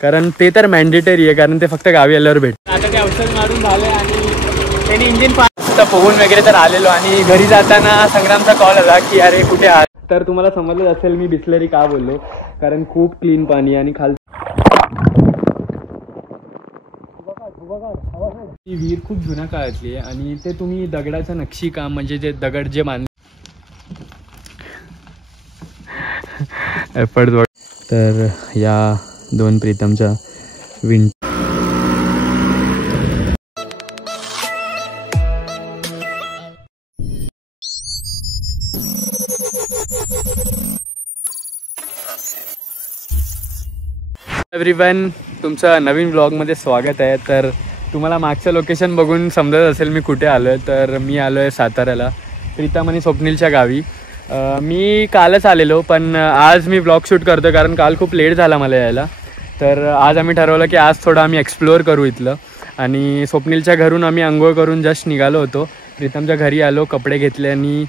कारण ते तर मॅन्डेटरी आहे, कारण ते फक्त गावी आल्यावर भेटतं. आता ते औषध मारून झालं आणि त्यांनी इंजिन पाहून पोहून वगैरे तर आलेलो आणि घरी जाताना संग्रामचा कॉल आला की अरे कुठे आहात. तर तुम्हाला समजलं असेल मी बिस्लरी का बोललो, कारण खूप क्लीन पाणी आणि ही विहीर खूप जुन्या काळातली आहे आणि ते तुम्ही दगडाचं नक्षीकाम म्हणजे जे दगड जे बांधले एफर्ट. तर या दोन प्रीतमच्या विंड एव्हरीवन, तुमचं नवीन ब्लॉगमध्ये स्वागत आहे. तर तुम्हाला मागचं लोकेशन बघून समजत असेल मी कुठे आलो आहे. तर मी आलो आहे साताऱ्याला, प्रीतम आणि स्वप्नीलच्या गावी. मी कालच आलेलो, पण आज मी ब्लॉग शूट करतो कारण काल खूप लेट झाला मला यायला. तर आज आम्ही ठरवलं की आज थोडं आम्ही एक्सप्लोअर करू इथलं. आणि स्वप्नीलच्या घरून आम्ही आंघोळ करून जस्ट निघालो होतो. प्रीतमच्या घरी आलो, कपडे घेतले आणि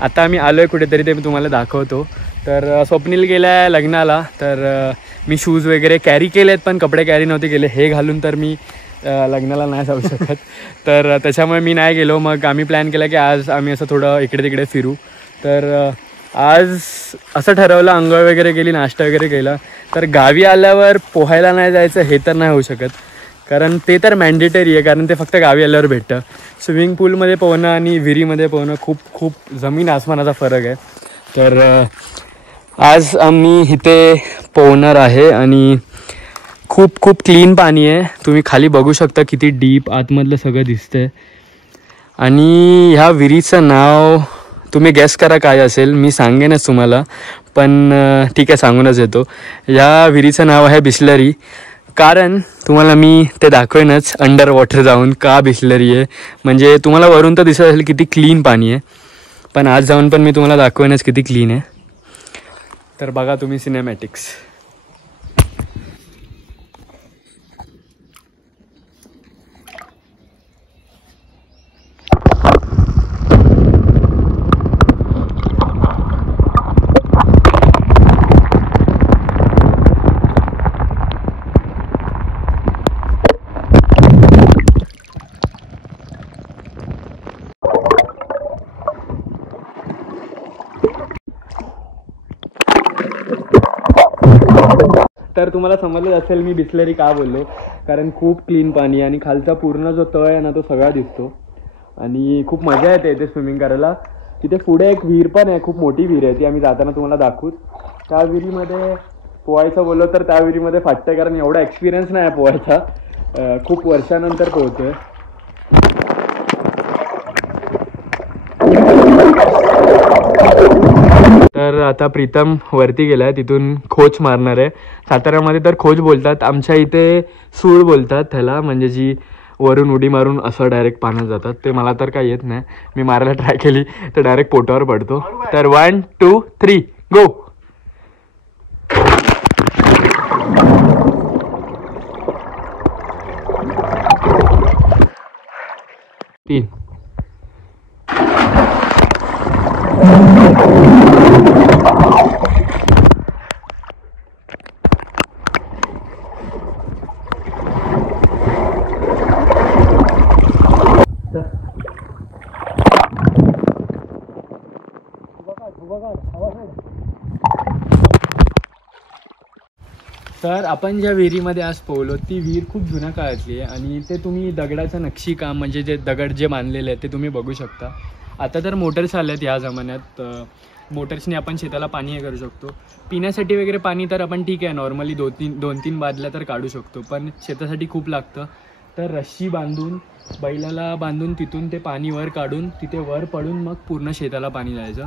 आता आम्ही आलो आहे कुठेतरी, ते मी तुम्हाला दाखवतो. तर स्वप्नील गेला आहे लग्नाला, तर मी शूज वगैरे कॅरी केलेत पण कपडे कॅरी नव्हते केले. हे घालून तर मी लग्नाला नाही जाऊ शकत, तर त्याच्यामुळे मी नाही गेलो. मग आम्ही प्लॅन केला की आज आम्ही असं थोडं इकडे तिकडे फिरू. तर आज असं ठरवलं, आंघोळ वगैरे केली, नाश्ता वगैरे केला. तर गावी आल्यावर पोहायला नाही जायचं हे तर नाही होऊ शकत, कारण ते तर मॅन्डेटरी आहे, कारण ते फक्त गावी आल्यावर भेटतं. स्विमिंग पूलमध्ये पोहणं आणि विहिरीमध्ये पोहणं खूप जमीन आसमानाचा फरक आहे. तर आज आम्ही इथे पोहणार आहे आणि खूप क्लीन पाणी आहे. तुम्ही खाली बघू शकता किती डीप आतमधलं सगळं दिसतंय. आणि ह्या विहिरीचं नाव तुम्ही गेस करा काय असेल, मी सांगेनच तुम्हाला, पण ठीक आहे सांगूनच येतो. ह्या विहिरीचं नाव आहे बिस्लरी. कारण तुम्हाला मी ते दाखवेनच अंडर वॉटर जाऊन का बिस्लरी आहे. म्हणजे तुम्हाला वरून तर दिसत असेल किती क्लीन पाणी आहे, पण आज जाऊन पण मी तुम्हाला दाखवेनच किती क्लीन आहे. तर बघा तुम्ही सिनेमॅटिक्स. तर तुम्हाला समजलं असेल मी बिस्लरी का बोललो, कारण खूप क्लीन पाणी आणि खालचा पूर्ण जो तळ आहे ना तो सगळा दिसतो आणि खूप मजा येते इथे स्विमिंग करायला. तिथे पुढे एक विहीर पण आहे, खूप मोठी विहीर आहे, ती आम्ही जाताना तुम्हाला दाखवूच. त्या विहिरीमध्ये पोहायचं बोललो तर त्या विहिरीमध्ये फाटतं, कारण एवढा एक्सपिरियन्स नाही आहे पोहायचा, खूप वर्षानंतर पोहतोय. तर आता प्रीतम वरती गेला आहे, तिथून खोच मारणार आहे. साताऱ्यामध्ये तर खोच बोलतात, आमच्या इथे सूळ बोलतात त्याला, म्हणजे जी वरून उडी मारून असं डायरेक्ट पाण्यात जातात. ते मला तर काही येत नाही, मी मारायला ट्राय केली तर डायरेक्ट पोटावर पडतो. तर 1 2 3 गो. तीन. तर आपण ज्या विहिरीमध्ये आज पोहलो ती विहीर खूप जुन्या काळातली आहे आणि ते तुम्ही दगडाचं नक्षीकाम म्हणजे जे दगड जे बांधलेले आहेत ते तुम्ही बघू शकता. आता तर मोटर्स आले आहेत या जमान्यात, मोटर्सने आपण शेताला पाणी हे करू शकतो. पिण्यासाठी वगैरे पाणी तर आपण ठीक आहे नॉर्मली 2-3 बादल्या तर काढू शकतो, पण शेतासाठी खूप लागतं. तर रस्सी बांधून बैलाला बांधून तिथून ते पाणी वर काढून तिथे वर पडून मग पूर्ण शेताला पाणी द्यायचं.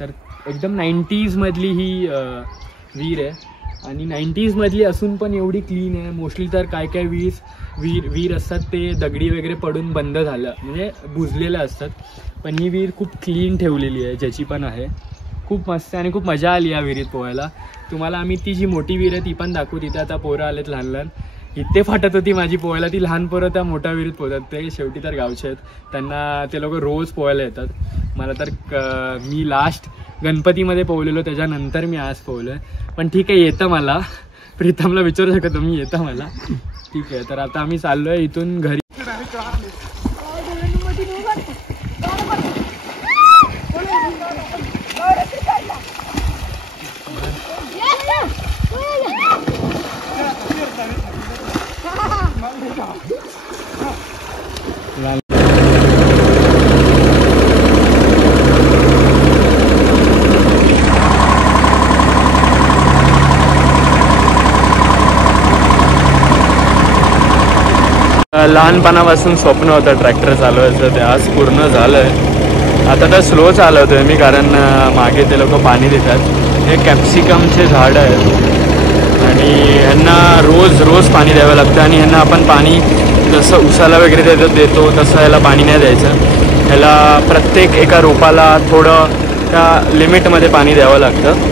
तर एकदम 90s मधली ही विहीर आहे आणि 90s मधली असून पण एवढी क्लीन आहे. मोस्टली तर काय विहीर असतात ते दगडी वगैरे पडून बंद झालं म्हणजे बुजलेलं असतात, पण ही विहीर खूप क्लीन ठेवलेली आहे ज्याची पण आहे. खूप मस्त आणि खूप मजा आली या विहिरीत पोहायला. तुम्हाला आम्ही ती जी मोठी विहीर आहे ती पण दाखवू. तिथे आता पोरं आलेत लहान. इथे फाटत होती माझी पोहायला, ती लहान पोरं त्या मोठ्या विहिरीत पोहतात. ते शेवटी तर गावचे आहेत, त्यांना ते लोक रोज पोहायला येतात. मला तर मी लास्ट गणपतीमध्ये पोहलेलो, त्याच्यानंतर मी आज पोहलो आहे, पण ठीक आहे येतं मला. प्रीतमला विचारू शकतो तुम्ही येता मला. ठीक आहे, तर आता आम्ही चाललोय इथून घरी. लहानपणापासून स्वप्न होतं ट्रॅक्टर चालवायचं, ते आज पूर्ण झालंय. आता तर स्लो चालवतोय मी, कारण मागे ते लोक पाणी देतात. हे कॅप्सिकमचे झाड आहेत आणि ह्यांना रोज रोज पाणी द्यावं लागतं. आणि ह्यांना आपण पाणी जसं उसाला वगैरे देतो तसं ह्याला पाणी नाही द्यायचं. ह्याला प्रत्येक एका रोपाला थोडं त्या लिमिटमध्ये पाणी द्यावं लागतं.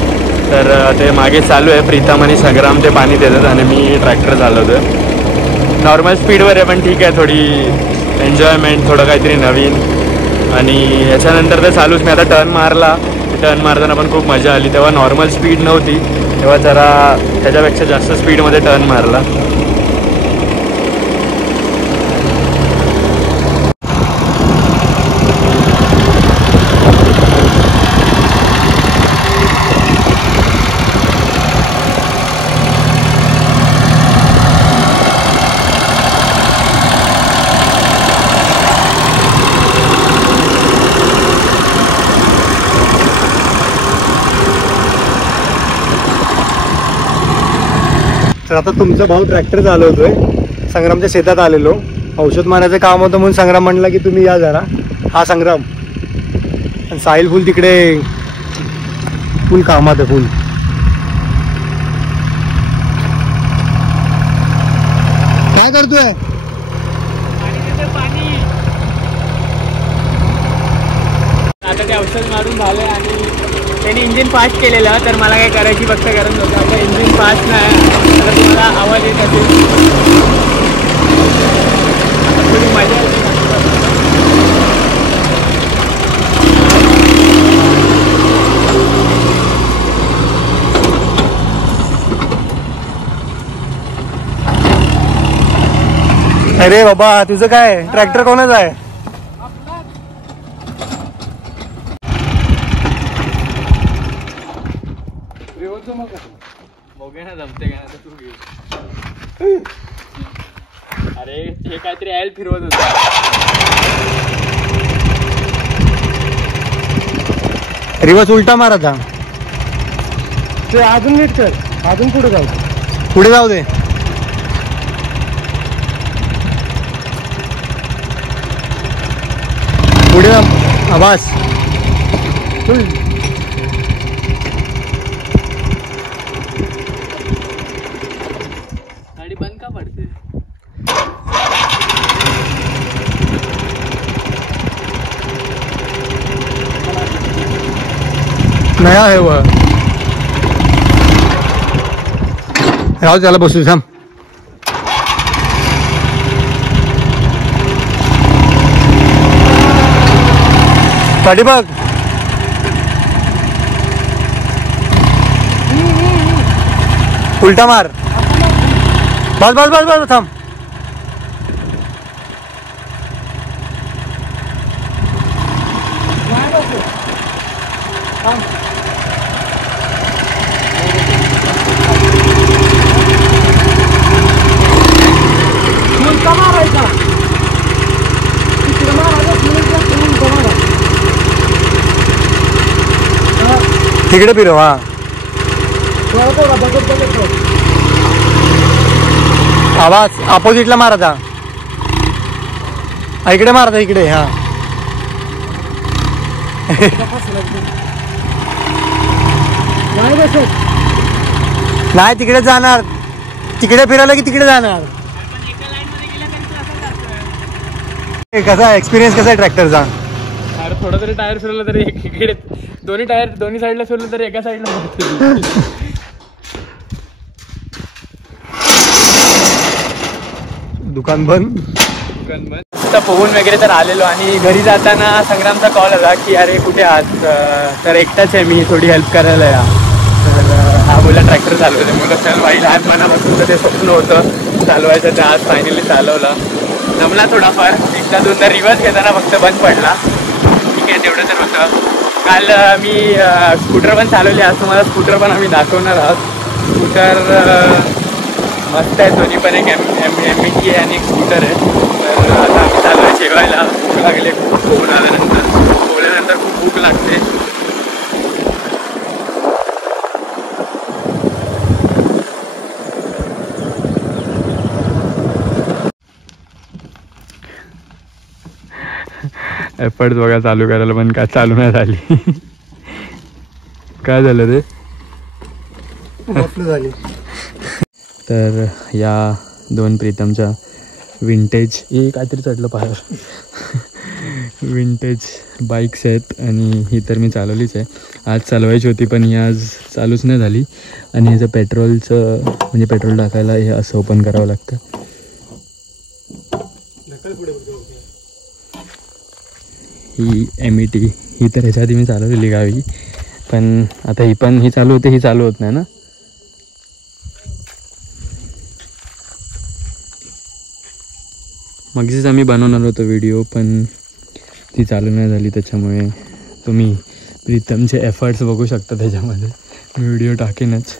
तर ते मागे चालू आहे, प्रीतम आणि संग्राम ते पाणी देतात आणि मी ट्रॅक्टर चालवतोय. नॉर्मल स्पीडवर आहे, पण ठीक आहे, थोडी एन्जॉयमेंट, थोडं काहीतरी नवीन. आणि ह्याच्यानंतर तर चालूच. मी आता टर्न मारताना पण खूप मजा आली. तेव्हा नॉर्मल स्पीड नव्हती, तेव्हा जरा त्याच्यापेक्षा जास्त स्पीडमध्ये टर्न मारला. तर आता तुमचा भाऊ ट्रॅक्टर चालवतोय. संग्रामच्या शेतात आलेलो, औषध मारायचं काम होतं म्हणून संग्राम म्हणला की तुम्ही या जरा. हा संग्राम. आणि साहिल फुल तिकडे फुल कामात आहे, फुल. काय करतोय? आता ते औषध मारून झालं आणि त्यांनी इंजिन फास्ट केलेलं, तर मला काय करायची फक्त गरज होती. आता इंजिन फास्ट नाही, तर तुम्हाला आवाज येत असेल. थोडी मजा येते. अरे बाबा, तुझं काय ट्रॅक्टर कोणाचं आहे? बघे ना जमते का तू घे. अरे हे काहीतरी ॲल फिरवत होतं. रिवर्स उलटा मारायचा. ते अजून नीट कर, अजून पुढे जाऊ दे. पुढे आवाज गाडी बंद का पडते? नया आहे व राहू, त्याला बसू थांब. पाठी बघ. उलटा मार. बस बस बस बस थांब. तिकडे फिरव. हा आवाज अपोजिटला मारायचा. इकडे मारायचा, इकडे. हा नाही तिकडे जाणार, तिकडे फिरवलं की तिकडे जाणार. कसा एक्सपिरियन्स कसा आहे ट्रॅक्टरचा? थोडा तरी टायर फिरवलं तरी इकडे दोन्ही साईडला फिरलं तरी एका साईडला. दुकान बंद. आता पोहून वगैरे तर आलेलो आणि घरी जाताना संग्रामचा कॉल आला की अरे कुठे आहात? तर एकटाच आहे मी, थोडी हेल्प करायला या. तर हा बोला ट्रॅक्टर चालवले. मुलं चल बाई लहानपणापासून तर ते स्वप्न होतं चालवायचं, ते आज फायनली चालवला. जमला थोडाफार, एकदा दोनदा रिवर्स घेताना फक्त बंद पडला. ठीक आहे, तेवढं तर होतं. काल मी स्कूटर पण चालवली. आज तुम्हाला स्कूटर पण आम्ही दाखवणार आहोत. स्कूटर मस्त आहे दोन्ही पण. एक एम-टी आहे आणि एक स्कूटर आहे. तर आता आम्ही चालू आहे जेवायला. भूक लागली खूप. पोळल्यानंतर खूप भूक लागते. एफर्ट बघा चालू करायला, पण काय चालू नाही झाली. काय झालं रे? झाली. तर या दोन प्रीतमच्या विंटेज हे काहीतरी चढलं पाहायला विंटेज बाईक्स आहेत. आणि ही तर मी चालवलीच आहे. आज चालवायची होती पण ही आज चालूच नाही झाली. आणि ह्याचं पेट्रोलचं म्हणजे पेट्रोल टाकायला हे असं ओपन करावं लागतं. ही एम-टी ही तर ह्याच्या आधी मी चालवलेली गावी, पण आता ही चालू होते, ही चालू होत नाही ना. मगच आम्ही बनवणार होतो व्हिडिओ, पण ती चालू नाही झाली. त्याच्यामुळे तुम्ही प्रीतमचे एफर्ट्स बघू शकता त्याच्यामध्ये. मी व्हिडिओ टाकेनच.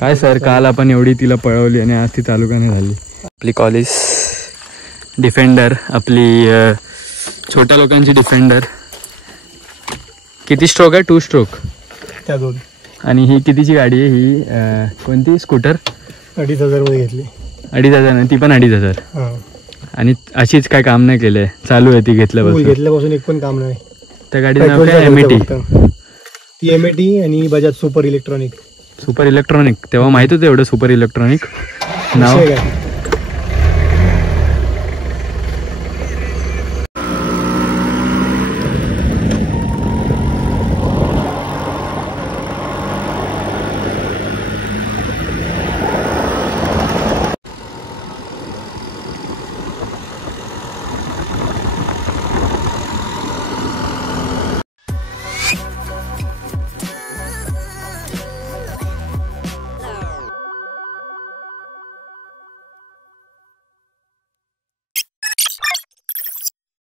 काय सर, काल आपण एवढी तिला पळवली आणि आज ती चालू का नाही झाली. आपली कॉलेज डिफेंडर, आपली छोट्या लोकांची डिफेंडर. किती स्ट्रोक आहे? 2 स्ट्रोक. त्या 2. आणि ही कितीची गाडी आहे? ही कोणती स्कूटर? 2,500 मध्ये घेतली. 2,500. ती पण 2,500. आणि अशीच काय काम नाही केलंय, चालू आहे ती घेतल्यापासून एक पण काम नाही. त्या गाडीचं नाव काय? एम-टी. ती एम-टी आणि Bajaj super electronic. Super electronic तेव्हा माहित होतं एवढं सुपर इलेक्ट्रॉनिक नाव?